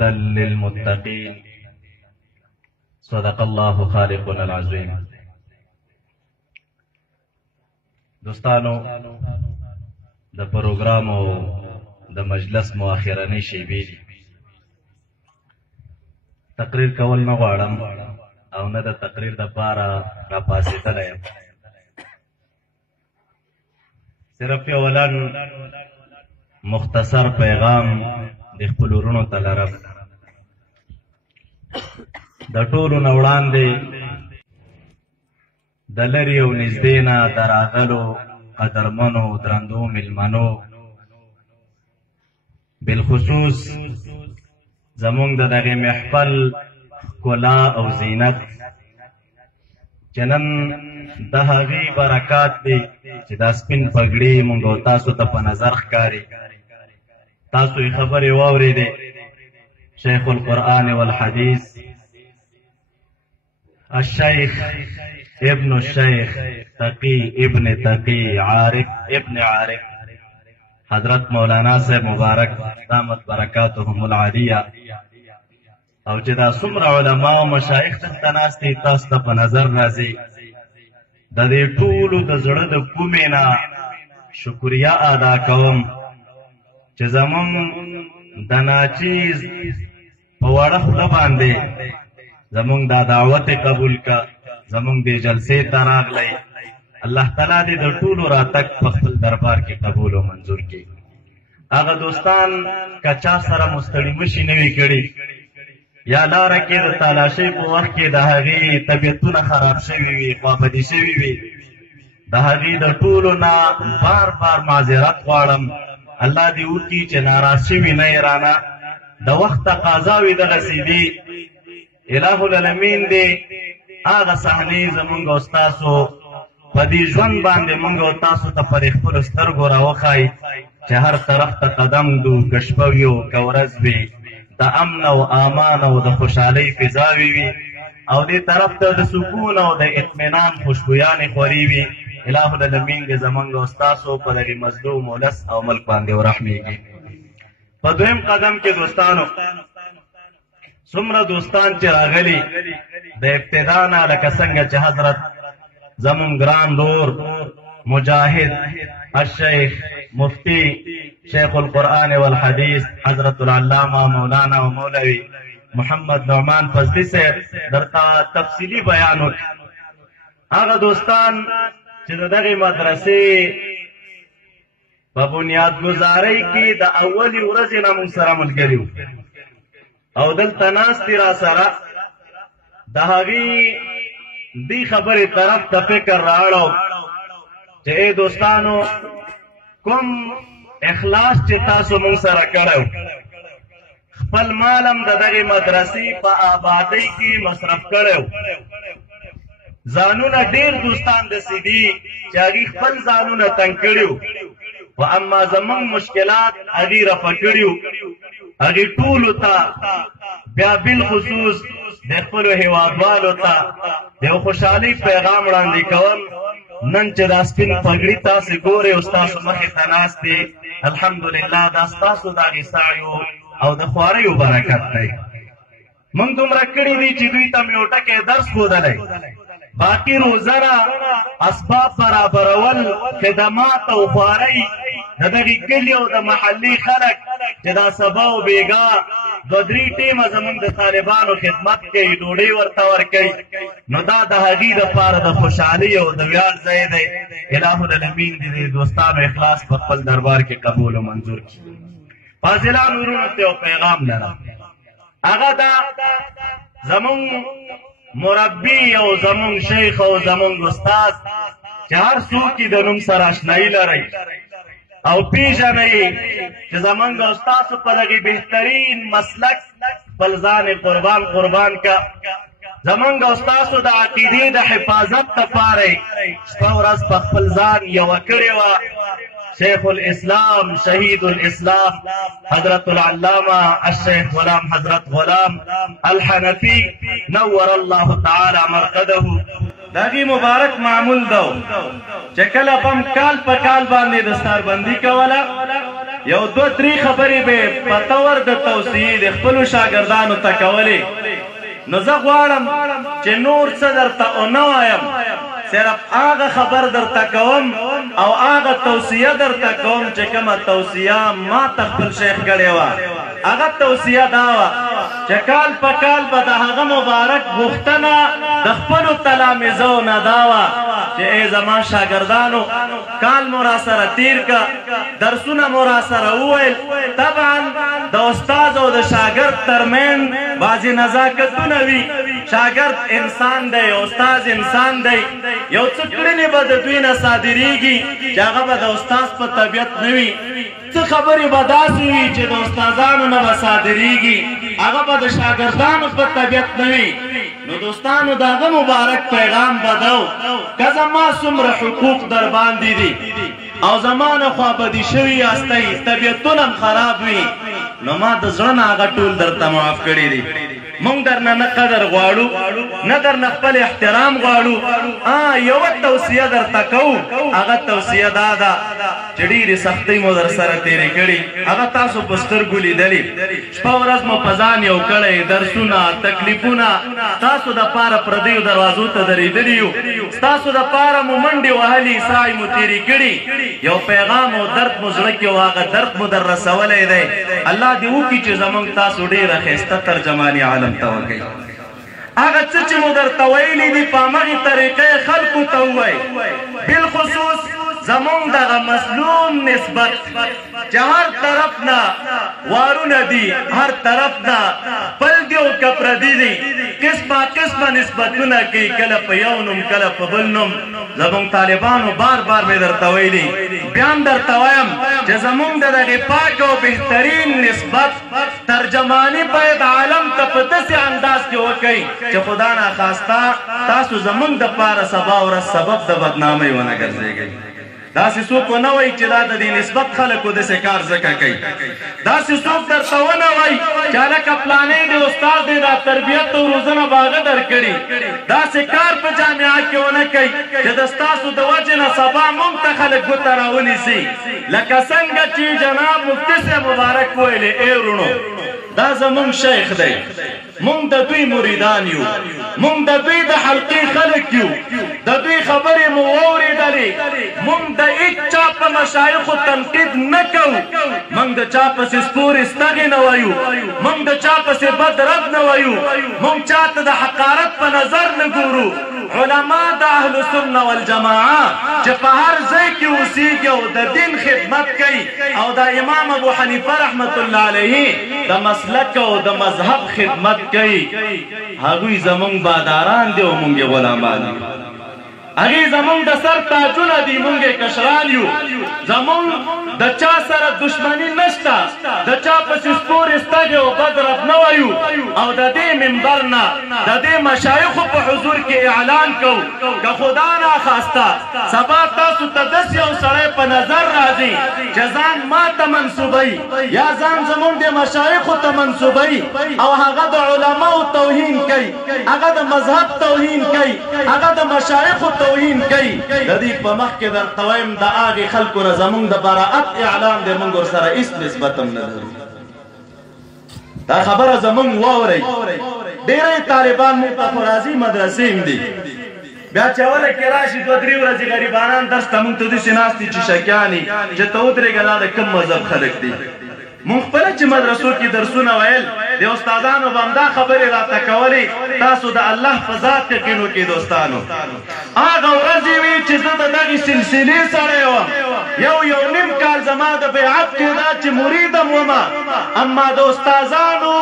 هدى للمتقين صدق الله خالقنا العظيم. دوستانو د پروګرام او د مجلس مؤخرنۍ شیبې دي. تقریر کول نه غواړم او نه د تقریر دپاره راپاڅېدلی یم. صرف اولا مختصر پیغام د خپلو وروڼو ته لرم. د ټولو نه وړاندې د لرې او نږدې نه د راغلو قدرمنو درندو مېلمنو بالخصوص زمونږ د دغې محفل ښکلا او زینت چې نن د هغې برکات دی چې دا سپین پګړي مونږ او تاسو ته په نظر ښکاري. تاسو یې خبرې واورېدې. شیخ القرآن والحدیث الشیخ ابن الشیخ تقی ابن تقی عارف ابن عارف حضرت مولانا صاحب مبارک دامت برکاتهم العالیه او چې دا څومره علما او مشایخ دلته ناست دي تاسو ته په نظر راځي. د دې ټولو د زړه د کومې نه شکریه ادا کوم چې زمونږ د ناچیز په وړه خوله باندې زمونږ دا دعوت قبول کا، زمونږ دې جلسې ته راغلی. الله تعالی دې د ټولو راتګ په خپل دربار کې قبول او منظور کړي. هغه دوستان که چا سره مستړي مشي نه وي کړي یا لاره کې د تالاشۍ په وخت کې د هغې طبیعتونه خراب شوي وي، خوابدي شوي وي، د هغې د ټولو نه بار بار معذرت غواړم. الله دې وکړي چې ناراض شوي نه یې رانه د وخت تقاضا وي دغسې دي. اله العالمین دې هغه صحنې زمونږ او ستاسو په دې ژوند باندې مونږ او تاسو ته په دې خپلو سترګو راوښایي چې هر طرف ته قدم دو، که شپه وي او که ورځ وي، د امن او امان او د خوشحالۍ فضاوې وي او دې طرف ته د سکون او د اطمینان خوشبویانې خورې وي. اله العالمین دې زمونږ او ستاسو په دغې مظلوم ولس او ملک باندې ورحمېږي. په دویم قدم کې دوستانو څومره دوستان چې راغلي د ابتدا نه لکه څنګه چې حضرت زمون ګران دور مجاهد الشیخ مفتی شیخ القرآن والحدیث حضرت العلامہ مولانا و مولوی محمد نعمان فضلی سے درتا تفصیلی بیان وکړ. هغه دوستان چې د دغې مدرسې په بنیادګذارۍ کې د اولې ورځې نه موږ سره ملګري وو او دلته ناست دي را سره د هغې دی خبرې طرف ته فکر راړو چې ای دوستانو کوم اخلاص چې تاسو مونږ سره کړی خپل مالم د دغې مدرسې په آبادۍ کې مصرف کړی ځانونه ډېر دوستان داسې دي چې هغې خپل ځانونه تنګ کړي و اما زمونږ مشکلات هغې رفع کړي هغې ټولو ته بیا بالخصوص د خپلو هېوادوالو ته د یو خوشحالۍ پیغام وړاندې کوم. نن چې دا سپین پګړي تاسې ګورئ او ستاسو مخې ته ناست دی الحمدلله دا ستاسو د هغې سعیو او د خواریو برکت دی. موږ دومره کړي دي چې دوی ته مې یو ټکی درس ښودلی باقي روزنه اسباب برابرول خدمات او خوارۍ د دغې کلي او د محلي خلک چې دا سبا او بیګا دوه درې ټیمه زمونږ د طالبانو خدمت کوي ډوډۍ ورته ورکوي نو دا د هغې دپاره د خوشحالۍ او د ویاړ ځای دی. اله العالمین دې د دوستانو اخلاص په خپل دربار کې قبول او منظور کړي. فاضلان ورونو ته یو پیغام لرم. هغه دا زمونږ مربي او زمونږ شیخ او زمونږ استاد چې هر څوک د نوم سره اشنایي لرئ او پیژنئ چې زمونږ او ستاسو په دغې بهترین مسلک خپل ځان قربان کا. زمونږ او ستاسو د عقیدې د حفاظت دپاره شپه ورځ په خپل ځان یوه کړې وه شیخ الاسلام شهید الاسلام حضرت العلامہ الشیخ غلام حضرت غلام الحنفی نور الله تعالی مرقده. داغي مبارک معمول دو چې کله پم کال په کال باندې دستار بندي کوله یو دو تری خبرې به په طور د توصیې د خپلو شاګردانو ته کولې. نو زه غواړم چې نور څه درته ونه وایم، صرف هغه خبر درته کوم او هغه توصیه درته کوم چې کومه توصیه ما ته خپل شیخ کړې وه. هغه توصیه دا وه چې کال په کال به د هغه مبارک غوښتنه د خپلو تلامذو نه دا وه چې ای زما شاګردانو کال مو راسره تیر که، درسونه مو راسره وویل. طبعا د استاد او د شاګرد ترمنځ بعضې نزاکتونه وي. شاګرد انسان دی، استاد انسان دی. یو څه کړنې به د دوی نه صادریږي چې هغه به د استاد په طبیعت نه وي. څه خبرې به داسې وي چې د استادانو نه به صادریږي، هغه به د شاګردانو په طبیعت نه وي. نو دوستانو د هغه مبارک پیغام به دو که زما څومره حقوق در باندې دي او زما نه خوابدي شوي یاستئ، طبیعتونه هم خراب وي، نو ما د زړه نه هغه ټول درته معاف کړي دي. مونږ درنه نه قدر غواړو، نه درنه خپل احترام غواړو. یوه توصیه درته کوو، هغه توصیه دا ده چې ډېرې سختۍ مو در سره تېرې کړي، هغه تاسو په سترګو لیدلي. شپه ورځ مو په ځان یو کړی، درسونه تکلیفونه ستاسو دپاره پردیو دروازو ته درېدلي یو، ستاسو دپاره مو منډې وهلي، ساعې مو تېرې کړي. یو پیغام او درد مو زړه کې و، هغه درد مو در رسولی دی. الله دې وکړي چې زموږ تاسو ډېره ښایسته ترجماني عالم ته وکړئ. هغه څه چې مو درته ویلي دي په همغې طریقې خلکو ته ووایئ. بالخصوص زمونږ دغه مظلوم نسبت چې هر طرف نه وارونه دي، هر طرف نه بل دي او که پردي دي، قسمه قسمه نسبتونه کوي، کله په یو نوم کله په بل نوم. زمونږ طالبانو بار بار مې درته ویلي، بیا هم درته وایم چې زمونږ د دغې پاک او بهترین نسبت ترجماني باید عالم ته په داسې انداز کې وکړئ چې خدا ناخواسته تاسو زمونږ دپاره سبا ورځ سبب د بدنامۍ ونه ګرځېږئ. داسې څوک ونه وایي چې دا د دې نسبت خلکو داسې کار ځکه کوي. داسې څوک درته ونه وایي چې هلکه پلانی دی استاد دی دا تربیت او روزنه به هغه درکړي. داسې کار په جامعه کې ونه کوي چې د ستاسو د وجې نه سبا موږ ته خلک ګوته راونیسي. لکه څنګه چې جناب مفتي صاحب مبارک ویلې، ای ورونو دا زمونږ شیخ دی، مونږ د دوی مریدان یو، مونږ د دوی د حلقې خلک یو، د دوی خبرې مو واورېدلې. مونږ د هېڅ چا په مشایخو تنقید نه کوو، مونږ د چا پسې سپورې ستغې نه وایو، مونږ د چا پسې بد رد نه وایو، مونږ چا ته د حقارت په نظر نه ګورو. علما د اهل سنه والجماعه چې په هر ځای کې اوسېږي او د دین خدمت کوي او د امام ابو حنیفه رحمت الله علیه د مسلک او د مذهب خدمت کوي، هغوی زمونږ باداران دي او مونږ یې غلامان یو. هغې زمونږ د سر تاجونه دي، مونږ یې کشران یو. زمونږ د چا سره دشمني نشته، د چا پسې سپورې ستغې او بد رد نه وایو او د دې منبر نه د دې مشایخو په حضور کې اعلان کوو که خدا ناخواسته سبا تاسو ته داسې یو سړی په نظر راځي چې ځان ما ته منسوبوي یا ځان زمونږ د مشایخو ته منسوبوي او هغه د علماو توهین کوي، هغه د مذهب توهین کوي، هغه د مشایخو توهین کوي. د دې په مخ کې درته وایم د هغې خلکو نه زمونږ د براعت اعلان دی، مونږ ورسره هېڅ نسبت هم نه لرو. دا خبره زمونږ واورئ. ډېری طالبان مونږ ته خو راځي، مدرسې هم دي، بیا چې اوله کې راشي دوه درې ورځې غریبانان درس ته مونږ ته داسې ناست دي چې شکیانې چې ته ودرېږه دا د کوم مذهب خلک دي. مونږ خپله چې مدرسو کې درسونه ویل د استادانو به همدا خبرې راته کولې، تاسو د الله په ذات یقین وکړئ دوستانو. هغه ورځې وي چې زه د دغې سلسلې سړی وم، یو نیم کال زما د بیعت کېده چې مریدم ومه، اما د استادانو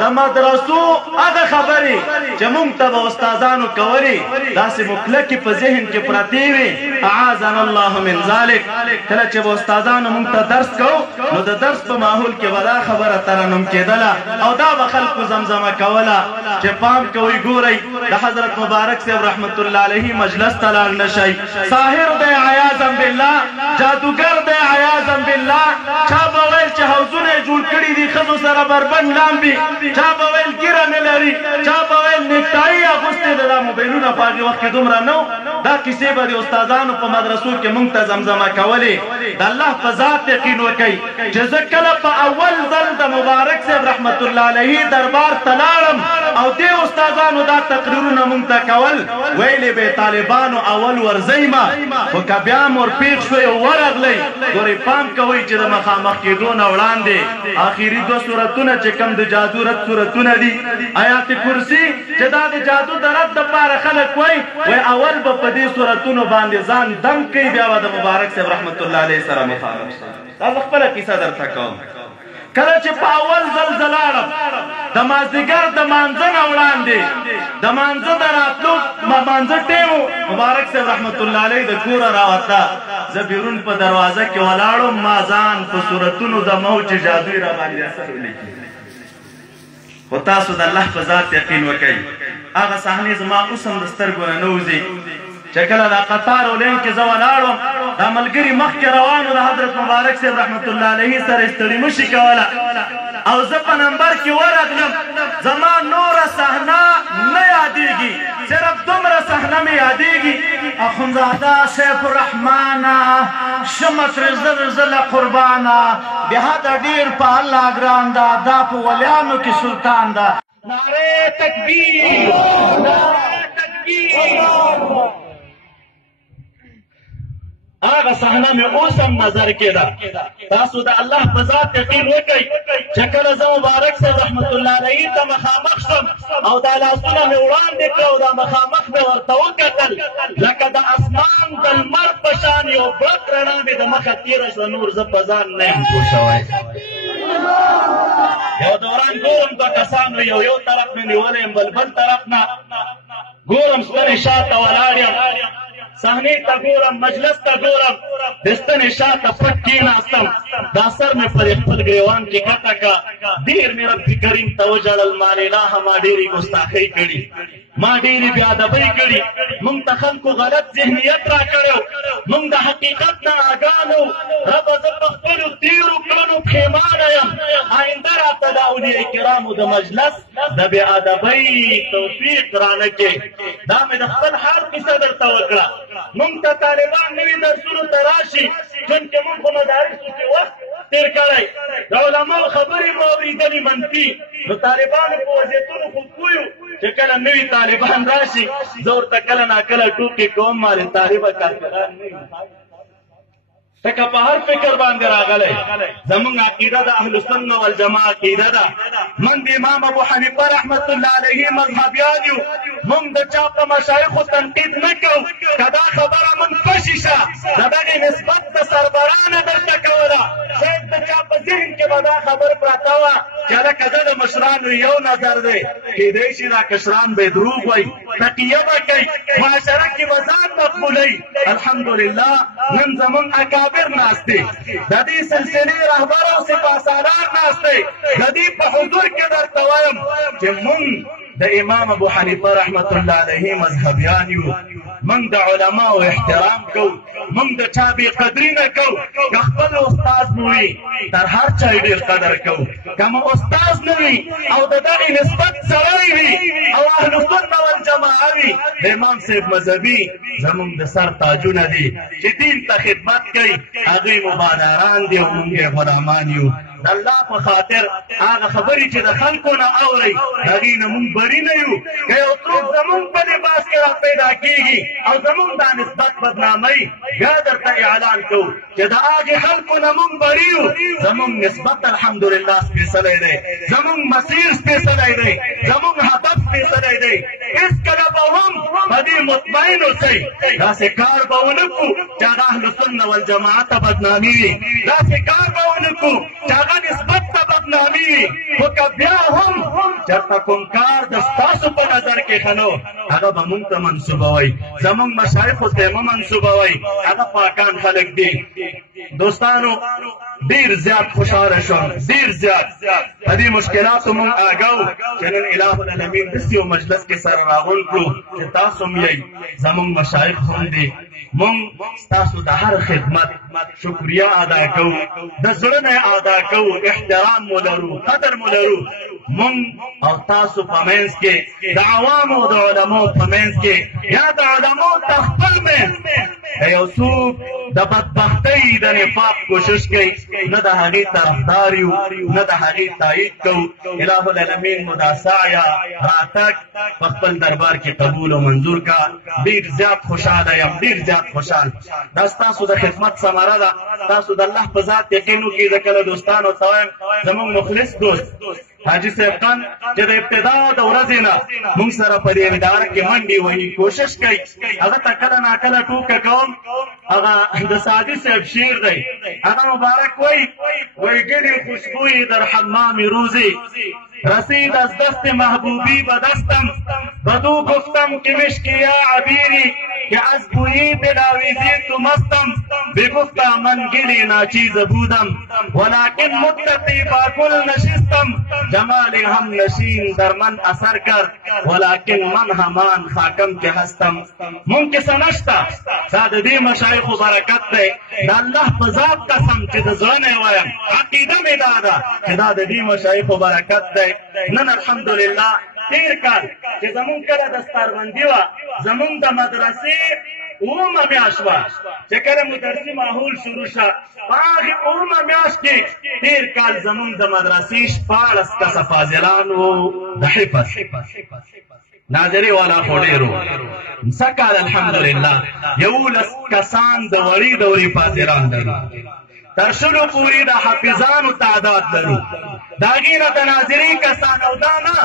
د مدرسو هغه خبرې چې مونږ ته به استادانو کولې داسې مکلکې په ذهن کې پرتې وې. اعاذنا الله من ذلک. کله چې به استادانو مونږ ته درس کوو نو د درس په ماحول کې به دا خبره ترنم کېدله او دا به خلکو زمزمه کوله چې پام کوئ، ګورئ د حضرت مبارک صاحب رحمت الله علیه مجلس ته لاړ نه شئ. ساحر دی عیاذا بالله، جادوګر دی عیاذا بالله. چا به ویل چې حوضونه یې جوړ کړي دي ښځو سره بربند لامبي، چا به ویل ګیره نه لري، چا به ویل نیکټایي اغوستې ده، دا مو به موبایلونه په هغې وخت کې دومره نه دا کیسې به د استادانو په مدرسو کې موږ ته زمزمه کولې د الله په ذات یقین وکئ چې زه کله په اول ځل د مبارک صاحب رحمت الله علیه دربار ته لاړم او دې استادانو دا تقریرونه موږ ته کول ویلې به طالبانو اول ورځئ ما خو که بیا م ورپېښ شوی او ورغلی ګورئ پام کوئ چې د مخامخ کېدو نه وړاندې آخري دوه صورتونه چې کوم د جادو رد صورتونه دي آیات کرسي چې دا د جادو د رد دپاره خلک وایي اول به په دې صورتونو باندې ځان دم کوي بیا به د مبارک صاحب رحمت الله علیه سره مخالف شي دا زه خپله کیسه درته کوم کله چې په اول ځل زه لاړم د مازدیګر د مانځه نه وړاندې د مانځه د راتلو مانځه ټیم مبارک صاحب رحمت الله علیه د کوره راوته زه بیرون په دروازه کې ولاړم ما ځان په صورتونو د موج جادوی را باندې اثر ولیکي خو تاسو د الله په ذات یقین وکئ هغه صحنې زما اوس هم د سترګو نه نه وځي چې کله دا قطار ولین کې زه ولاړم دا ملګري مخکې روانو د حضرت مبارک صاحب رحمت الله علیه سره ستړي مشي کوله او زه په نمبر کې ورغلم زما نوره صحنه نه یادېږي صرف دومره صحنه مې یادېږي اخندزاده سیف الرحمانه شمه ترې زله قربانه بې حده ډېر په الله ګران ده دا په ولیانو کې سلطان ده نعرې تکبیر نعرې تکبیر هغه صحنه مې اوس هم نظر کې ده تاسو د الله په ذات یقین وکئ چې کله زه مبارک صاحب رحمت الله علیه ته مخامخ شم او دا لاسونه مې وړاندې کړه او دا مخامخ مې ورته وکتل لکه د اسمان د لمر په شان یو برق رڼا مې د مخه تېره شوه نور زه په ځان نه یم پوه شوی یو دوران ګورم دوه کسانو یو طرف مې نیولی یم بل طرف نه ګورم ستنې شاته ولاړ یم صحنې ته ګورم مجلس ته ګورم د ستنې شاته پټ کېناستم دا سر مې پر خپل ګریوان کې کټه کړه ډېر مې رب کریم ته وژړل مالله ما ډېرې ګستاخۍ کړي ما ډېرې بې ادبۍ کړي موږ ته خلکو غلط ذهنیت را کړی موږ د حقیقت نه آګاه ربه زه په خپلو تېرو کړنو پښېمانه یم آینده راته د اولیاء کرامو د مجلس د بې ادبۍ توفیق رانه کې دا مې د خپل حال کیسه درته وکړه موږ ته طالبان نوي درسونو ته راشي چونکې موږ په مدارسو کې وخت تېر کړی د علماو خبرې مو اورېدلې منفي نو طالبانو په وضعیتونو خو پوه چې کله نوي طالبان راشي زه ورته کله ناکله ټوکې کوم ما د طالبه کارګران نه یم تکه په هر فکر باندې راغلی زمونږ عقیده د اهل سنه والجماعه عقیده ده من د امام ابو حنیفه رحمت الله علیه مذهبیان یو موږ د چا په مشایخو تنقید نه کوو که دا خبره موږ خوشې شه د دغې نسبت د سربرانه درته کوله شاید د چا په ذهن کې به دا خبر پرته وه چې هلکه زه د مشرانو یو نظر دی کېدی شي دا کشران به دروغ وایي تقیه به کوي معاشره کې به ځان مقبولوي الحمدلله نن زمونږ اکابر ناست دی د دې سلسلې رهبر او سپاسالار ناست دی د دې په حضور کې درته وایم چې مونږ د امام ابو حنیفه رحمت الله علیه مذهبیان یو موږ د علماو احترام کوو موږ د چا بې قدري نه کوو که خپل استاد مو وي تر هر چا یې ډېر قدر کوو که مو استاد نه وي او د دغې نسبت سړی وي او اهل سنه والجماعه وي د امام صاحب مذهبي زموږ د سر تاجونه دي چې دین ته خدمت کوي هغوی مبادران دي او موږ یې غلامان یو د الله په خاطر هغه خبرې چې د خلکو نه اورئ هغې نه موږ بري نه یو که یو څوک زموږ په لباس کې را پیدا کېږي او زموږ دا نسبت بدناموي بیا درته اعلان کوو چې د هغې خلکو نه موږ بري یو زموږ نسبت الحمدلله سپېڅلی دی زموږ مسیر سپېڅلی دی زموږ هدف سپېڅلی دی هېڅکله به هم په دې مطمئن اوسئ داسې کار به ونه کړو چې هغه اهل سنه والجماعت ته بدنامي وي داسې کار به ونه کړو چې هغه نسبت ته بدنامي وي خو که بیا هم چېرته کوم کار د ستاسو په نظر کې ښه نه هغه به مونږ ته منسوبوئ زموږ مشایخو ته یې مه منسوبوئ هغه پاکان خلک دي دوستانو ډېر زیات خوشحاله شوم ډېر زیات په دې مشکلاتو مونږ آګاه چې نن اله العالمین داسې یو مجلس کې سره راغونډ کړو چې تاسو هم یئ زمونږ مشایخ هم دي مونږ ستاسو د هر خدمت شکریه ادا کوو د زړه نه ادا کوو احترام مو لرو قدر مو لرو مونږ او تاسو په منځ کې د عوامو د علماو په منځ کې یا د علماو تر خپل منځ که یو څوک د بدبختۍ د نفاق کوشش کوي نه د هغې طرفدار یو نه د هغې تایید کوو اله العالمین مو دا سعیه راتګ په خپل دربار کې قبول او منظور کا ډېر زیات خوشحاله یم ډېر زیات خوشحال دا ستاسو د خدمت ثمره ده تاسو د الله په ذات یقین وکړئ زه کله دوستانو ته وایم زموږ مخلص دوست حاجي صاحب خان چې د ابتدا د ورځې نه موږ سره په دې اداره کې منډې وهي کوشش کوي هغه ته کله ناکله ټوکه کوم هغه د سعدي صاحب شعر دی هغه مبارک وایي گلی خوشبویی در حمام روزی رسید از دست محبوبی به دستم بدو گفتم که مشکی یا عبیری که از بویی دلاویزی تو مستم بگفتا من گلی ناچیز بودم ولکن مدتی با گل نشستم جمال هم نشین در من اثر کرد ولکن من همان خاکم که هستم ممکن سنشتا ساددی مشایخ و برکت دی دا الله په ذات قسم چې د زړه نه وایم عقیده مې دا ده چې دا د دې مشایخ و برکت دی نن الحمدلله تیر کال چې زمونږ کله دستاربندي وه زمونږ د مدرسې اومه میاشت وه چې کله مدرسي ماحول شروع شه په هغې اومه میاشت کې تیر کال زمونږ د مدرسې 14 کسه فاضلان وو د حفظ ناظري والا خو ډېرو سکال الحمدلله 11 کسان د وړې دورې فاضلان لرو تر شلو پورې د حافظانو تعداد لرو د هغې نه د ناظري کسان او دا نه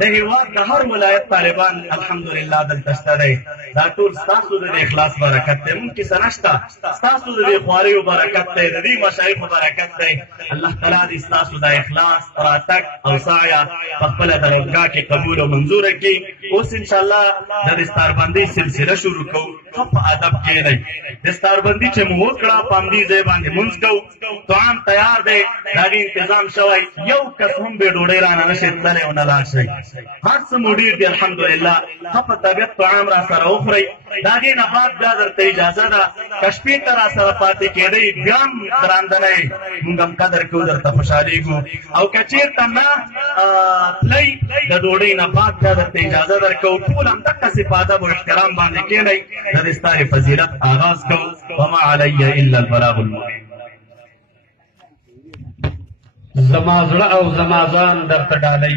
د هېواد د هر ولایت طالبان الحمدلله دلته شته دی دا ټول ستاسو د اخلاص برکت دی مونږ کیسه نشته ستاسو د دې خواریو برکت دی د دې مشایخو برکت دی الله تعالی دې ستاسو د اخلاص راتګ او سعیه په خپله درجګاه کې قبول او منظوره کړي اوس انشاءالله د دستاربندۍ سلسله شروع کوو ښه په ادب کښېنئ دستاربندي چې مو وکړه په همدې ځای باندې مونځ کوو طعام تیار دی د هغې انتظام شوی یو کس هم بې ډوډۍ رانه نشئ تللی او نه لاړ شئ هر څه مو ډېر دي الحمدلله ښه په طبیعت طعام را سره وخورئ د هغې نه بعد بیا درته اجازه ده که شپې ته را سره پاتې کېدئ بیا هم ګرانده نه یې مونږ هم قدر کوو درته خوشحالېږو او که چېرته نه تلئ د ډوډۍ نه بعد بیا درته اجازه درکوو ټول همدقسې په ادب او احترام باندې کښېنئ د دې ستارې فضیلت آغاز کوو وما علی الا البلاغ المبین زما زړه او زما ځان درته ډالۍ